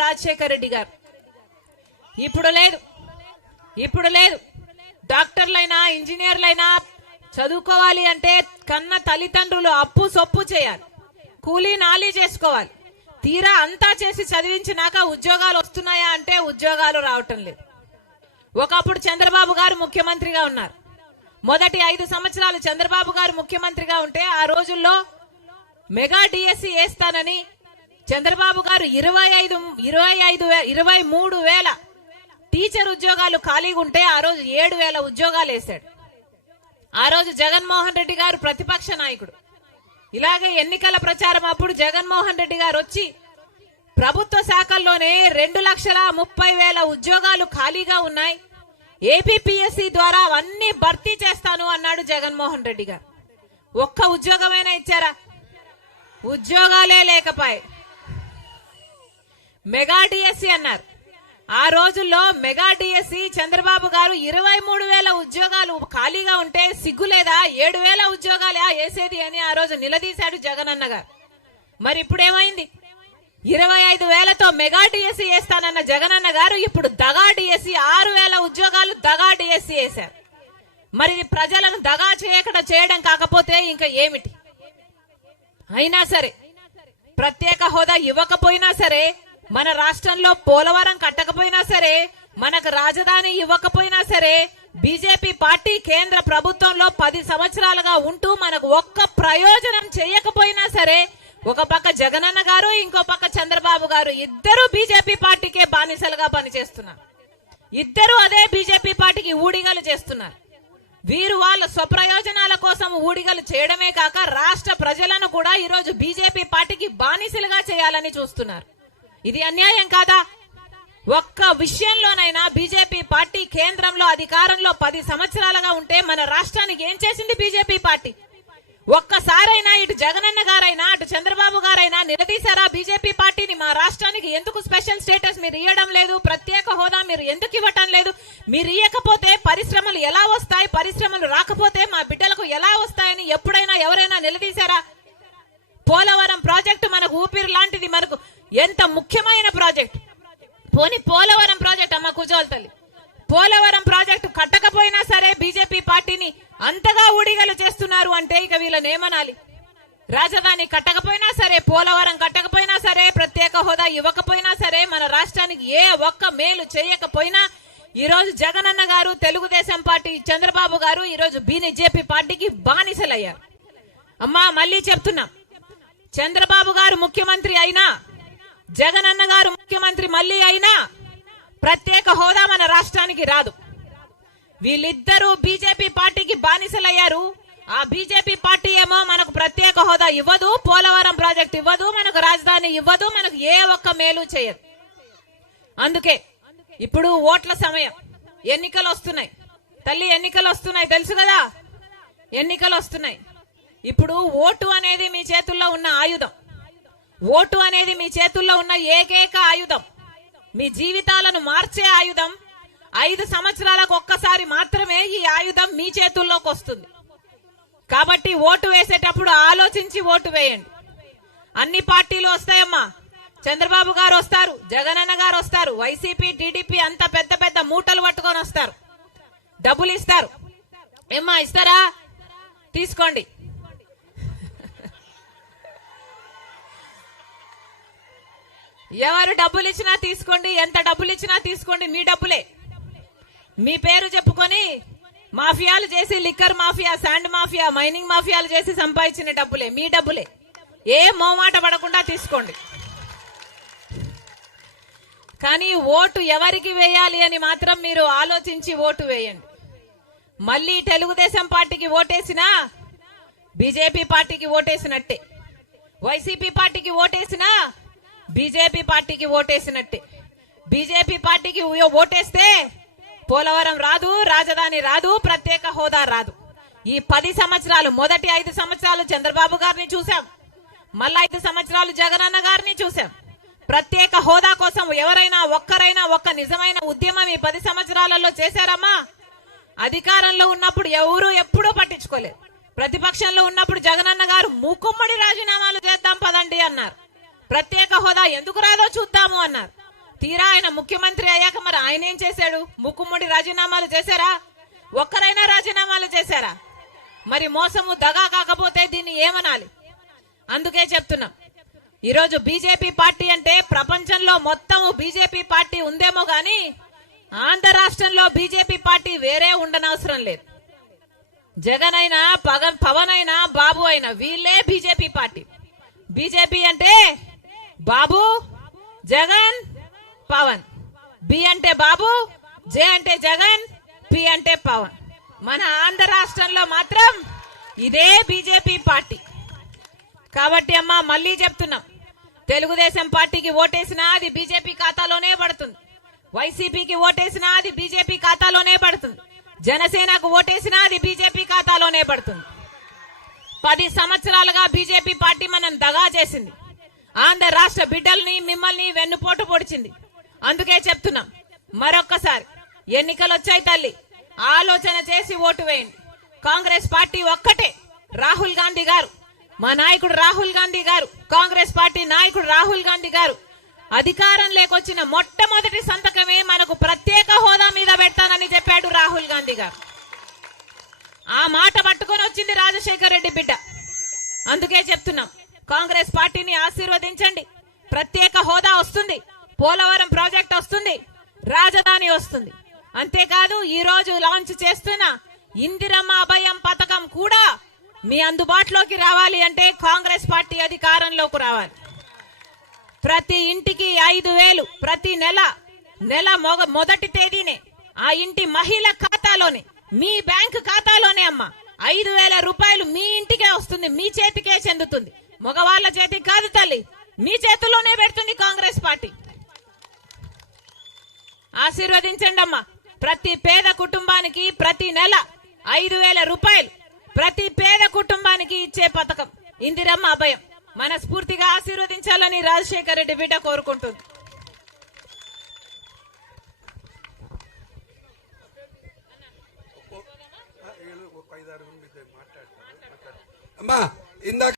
రాజశేఖర్ రెడ్డి గారు ఇప్పుడు లేదు డాక్టర్లైనా ఇంజనీర్లైనా చదువుకోవాలి అంటే కన్న తల్లిదండ్రులు అప్పు సొప్పు చేయాలి, కూలీ నాలి చేసుకోవాలి. తీరా అంతా చేసి చదివించినాక ఉద్యోగాలు వస్తున్నాయా అంటే ఉద్యోగాలు రావటం లేదు. ఒకప్పుడు చంద్రబాబు గారు ముఖ్యమంత్రిగా ఉన్నారు. మొదటి 5 సంవత్సరాలు చంద్రబాబు గారు ముఖ్యమంత్రిగా ఉంటే ఆ రోజుల్లో మెగా డిఎస్సి వేస్తానని చంద్రబాబు గారు 23,000 టీచర్ ఉద్యోగాలు ఖాళీగా ఉంటే ఆ రోజు 7,000 ఉద్యోగాలు వేశాడు. ఆ రోజు జగన్మోహన్ రెడ్డి గారు ప్రతిపక్ష నాయకుడు. ఇలాగే ఎన్నికల ప్రచారం అప్పుడు జగన్మోహన్ రెడ్డి గారు వచ్చి ప్రభుత్వ శాఖల్లోనే 2,30,000 ఉద్యోగాలు ఖాళీగా ఉన్నాయి, ఏపీపీఎస్సీ ద్వారా అవన్నీ భర్తీ చేస్తాను అన్నాడు జగన్మోహన్ రెడ్డి గారు. ఒక్క ఉద్యోగమైనా ఇచ్చారా? ఉద్యోగాలే లేకపాయే. మెగా డిఎస్సి అన్నారు. ఆ రోజుల్లో మెగా డిఎస్సి చంద్రబాబు గారు 23,000 ఉద్యోగాలు ఖాళీగా ఉంటే సిగ్గులేదా 7,000 ఉద్యోగాలు వేసేది అని ఆ రోజు నిలదీశాడు జగనన్న గారు. మరి ఇప్పుడేమైంది? 25,000తో మెగా డిఎస్సి వేస్తానన్న జగనన్న గారు ఇప్పుడు దగా డిఎస్సి 6,000 ఉద్యోగాలు దగా డిఎస్సి వేశారు. మరి ప్రజలను దగా చేయడం కాకపోతే ఇంకా ఏమిటి? అయినా సరే ప్రత్యేక హోదా ఇవ్వకపోయినా సరే, మన రాష్ట్రంలో పోలవరం కట్టకపోయినా సరే, మనకు రాజధాని ఇవ్వకపోయినా సరే, బీజేపీ పార్టీ కేంద్ర ప్రభుత్వంలో 10 సంవత్సరాలుగా ఉంటూ మనకు ఒక్క ప్రయోజనం చేయకపోయినా సరే, ఒక పక్క జగనన్న గారు ఇంకో పక్క చంద్రబాబు గారు ఇద్దరు బీజేపీ పార్టీకే బానిసలుగా పనిచేస్తున్నారు. ఇద్దరు అదే బీజేపీ పార్టీకి ఊడిగలు చేస్తున్నారు. వీరు వాళ్ళ స్వప్రయోజనాల కోసం ఊడిగలు చేయడమే కాక రాష్ట్ర ప్రజలను కూడా ఈరోజు బీజేపీ పార్టీకి బానిసలుగా చేయాలని చూస్తున్నారు. ఇది అన్యాయం కాదా? ఒక్క విషయంలోనైనా బీజేపీ పార్టీ కేంద్రంలో అధికారంలో 10 సంవత్సరాలుగా ఉంటే మన రాష్ట్రానికి ఏం చేసింది బీజేపీ పార్టీ? ఒక్కసారైనా ఇటు జగనన్న గారైనా అటు చంద్రబాబు గారైనా నిలదీశారా బీజేపీ పార్టీని? మా రాష్ట్రానికి ఎందుకు స్పెషల్ స్టేటస్ మీరు ఇవ్వడం లేదు? ప్రత్యేక హోదా మీరు ఎందుకు ఇవ్వటం లేదు? మీరు ఇవ్వకపోతే పరిశ్రమలు ఎలా వస్తాయి? పరిశ్రమలు రాకపోతే మా బిడ్డలకు ఎలా వస్తాయని ఎప్పుడైనా ఎవరైనా నిలదీశారా? పోలవరం ప్రాజెక్టు మనకు ఊపిరి లాంటిది, మనకు ఎంత ముఖ్యమైన ప్రాజెక్టు. పోనీ పోలవరం ప్రాజెక్ట్ అమ్మ కుజోల్ తల్లి, పోలవరం ప్రాజెక్టు కట్టకపోయినా సరే బీజేపీ పార్టీని అంతగా ఊడిగలు చేస్తున్నారు అంటే ఇక వీళ్ళని ఏమనాలి? రాజధాని కట్టకపోయినా సరే, పోలవరం కట్టకపోయినా సరే, ప్రత్యేక హోదా ఇవ్వకపోయినా సరే, మన రాష్ట్రానికి ఏ ఒక్క మేలు చేయకపోయినా ఈరోజు జగనన్న గారు, తెలుగుదేశం పార్టీ చంద్రబాబు గారు ఈరోజు బీజేపీ పార్టీకి బానిసలయ్యారు. అమ్మా మళ్ళీ చెప్తున్నా, చంద్రబాబు గారు ముఖ్యమంత్రి అయినా, జగనన్న గారు ముఖ్యమంత్రి మళ్ళీ అయినా ప్రత్యేక హోదా మన రాష్ట్రానికి రాదు. వీళ్ళిద్దరూ బీజేపీ పార్టీకి బానిసలయ్యారు. ఆ బీజేపీ పార్టీ ఏమో మనకు ప్రత్యేక హోదా ఇవ్వదు, పోలవరం ప్రాజెక్ట్ ఇవ్వదు, మనకు రాజధాని ఇవ్వదు, మనకు ఏ ఒక్క మేలు చేయదు. అందుకే ఇప్పుడు ఓట్ల సమయం, ఎన్నికలు వస్తున్నాయి తల్లి, ఎన్నికలు వస్తున్నాయి తెలుసు కదా, ఎన్నికలు వస్తున్నాయి. ఇప్పుడు ఓటు అనేది మీ చేతుల్లో ఉన్న ఆయుధం. ఓటు అనేది మీ చేతుల్లో ఉన్న ఏకైక ఆయుధం, మీ జీవితాలను మార్చే ఆయుధం. 5 సంవత్సరాలకు ఒక్కసారి మాత్రమే ఈ ఆయుధం మీ చేతుల్లోకి వస్తుంది. కాబట్టి ఓటు వేసేటప్పుడు ఆలోచించి ఓటు వేయండి. అన్ని పార్టీలు వస్తాయమ్మా, చంద్రబాబు గారు వస్తారు, జగనన్న గారు వస్తారు, వైసీపీ టీడీపీ అంత పెద్ద పెద్ద మూటలు పట్టుకొని వస్తారు, డబ్బులు ఇస్తారు. ఏమ్మా ఇస్తారా? తీసుకోండి. ఎవరు డబ్బులు ఇచ్చినా తీసుకోండి, ఎంత డబ్బులు ఇచ్చినా తీసుకోండి, మీ డబ్బులే. మీ పేరు చెప్పుకొని మాఫియాలు చేసి, liquor mafia, sand mafia, mining మాఫియాలు చేసి సంపాదించిన డబ్బులే, మీ డబ్బులే. ఏ మోమాట పడకుండా తీసుకోండి. కానీ ఓటు ఎవరికి వేయాలి అని మాత్రం మీరు ఆలోచించి ఓటు వేయండి. మళ్ళీ తెలుగుదేశం పార్టీకి ఓటేసినా బీజేపీ పార్టీకి ఓటేసినట్టే, వైసీపీ పార్టీకి ఓటేసినా బీజేపీ పార్టీకి ఓటేసినట్టే. బీజేపీ పార్టీకి ఓటేస్తే పోలవరం రాదు, రాజధాని రాదు, ప్రత్యేక హోదా రాదు. ఈ 10 సంవత్సరాలు, మొదటి 5 సంవత్సరాలు చంద్రబాబు గారిని చూసాం, మళ్ళా 5 సంవత్సరాలు జగనన్న గారిని చూసాం. ప్రత్యేక హోదా కోసం ఎవరైనా ఒక్కరైనా ఒక్క నిజమైన ఉద్యమం ఈ 10 సంవత్సరాలలో చేశారమ్మా? అధికారంలో ఉన్నప్పుడు ఎవరు ఎప్పుడూ పట్టించుకోలేదు. ప్రతిపక్షంలో ఉన్నప్పుడు జగనన్న గారు మూకుమ్మడి రాజీనామాలు చేద్దాం పదండి అన్నారు. ప్రత్యేక హోదా ఎందుకు రాదో చూద్దాము అన్నారు. తీరా ఆయన ముఖ్యమంత్రి అయ్యాక మరి ఆయన ఏం చేశాడు? ముక్కుముడి రాజీనామాలు చేశారా? ఒక్కరైనా రాజీనామాలు చేశారా? మరి మోసము దగా కాకపోతే దీన్ని ఏమనాలి? అందుకే చెప్తున్నాం, ఈరోజు బీజేపీ పార్టీ అంటే ప్రపంచంలో మొత్తము బీజేపీ పార్టీ ఉందేమో గాని ఆంధ్ర రాష్ట్రంలో బీజేపీ పార్టీ వేరే ఉండనవసరం లేదు. జగన్ అయినా పవన్ అయినా బాబు అయినా వీళ్ళే బీజేపీ పార్టీ. బీజేపీ అంటే బాబు, జగన్, పవన్. బి అంటే బాబు, జే అంటే జగన్, పి అంటే పవన్. మన ఆంధ్ర రాష్ట్రంలో మాత్రం ఇదే బీజేపీ పార్టీ. కాబట్టి అమ్మా మళ్ళీ చెప్తున్నాం, తెలుగుదేశం పార్టీకి ఓటేసినా అది బీజేపీ ఖాతాలోనే పడుతుంది, వైసీపీకి ఓటేసినా అది బీజేపీ ఖాతాలోనే పడుతుంది, జనసేనకు ఓటేసినా అది బీజేపీ ఖాతాలోనే పడుతుంది. 10 సంవత్సరాలుగా బీజేపీ పార్టీ మనం దగా చేసింది. ఆంధ్ర రాష్ట్ర బిడ్డల్ని మిమ్మల్ని వెన్నుపోటు పొడిచింది. అందుకే చెప్తున్నాం, మరొక్కసారి ఎన్నికలు వచ్చాయి తల్లి, ఆలోచన చేసి ఓటు వేయండి. కాంగ్రెస్ పార్టీ ఒక్కటే. రాహుల్ గాంధీ గారు, మా నాయకుడు రాహుల్ గాంధీ గారు, కాంగ్రెస్ పార్టీ నాయకుడు రాహుల్ గాంధీ గారు అధికారం లేకొచ్చిన మొట్టమొదటి సంతకమే మనకు ప్రత్యేక హోదా మీద పెడతానని చెప్పాడు రాహుల్ గాంధీ గారు. ఆ మాట పట్టుకొని వచ్చింది రాజశేఖర్ రెడ్డి బిడ్డ. అందుకే చెప్తున్నాం, కాంగ్రెస్ పార్టీని ఆశీర్వదించండి. ప్రత్యేక హోదా వస్తుంది, పోలవరం ప్రాజెక్ట్ వస్తుంది, రాజధాని వస్తుంది. అంతేకాదు ఈ రోజు లాంచ్ చేస్తున్న ఇందిరమ్మ అభయం పథకం కూడా మీ అందుబాటులోకి రావాలి అంటే కాంగ్రెస్ పార్టీ అధికారంలోకి రావాలి. ప్రతి ఇంటికి 5,000 ప్రతి నెల మొదటి తేదీనే ఆ ఇంటి మహిళ ఖాతాలోనే, మీ బ్యాంకు ఖాతాలోనే అమ్మా 5,000 రూపాయలు మీ ఇంటికే వస్తుంది, మీ చేతికే చెందుతుంది. మగవాళ్ల చేతికి కాదు తల్లి, మీ చేతుల్లోనే పెడుతుంది కాంగ్రెస్ పార్టీ. ఆశీర్వదించండి అమ్మా. ప్రతి పేద కుటుంబానికి ప్రతి నెల 5,000 రూపాయలు ప్రతి పేద కుటుంబానికి ఇచ్చే పథకం ఇందిరమ్మ అభయం. మనస్ఫూర్తిగా ఆశీర్వదించాలని రాజశేఖర్ రెడ్డి బిడ్డ కోరుకుంటుంది. అమ్మా ఇందాక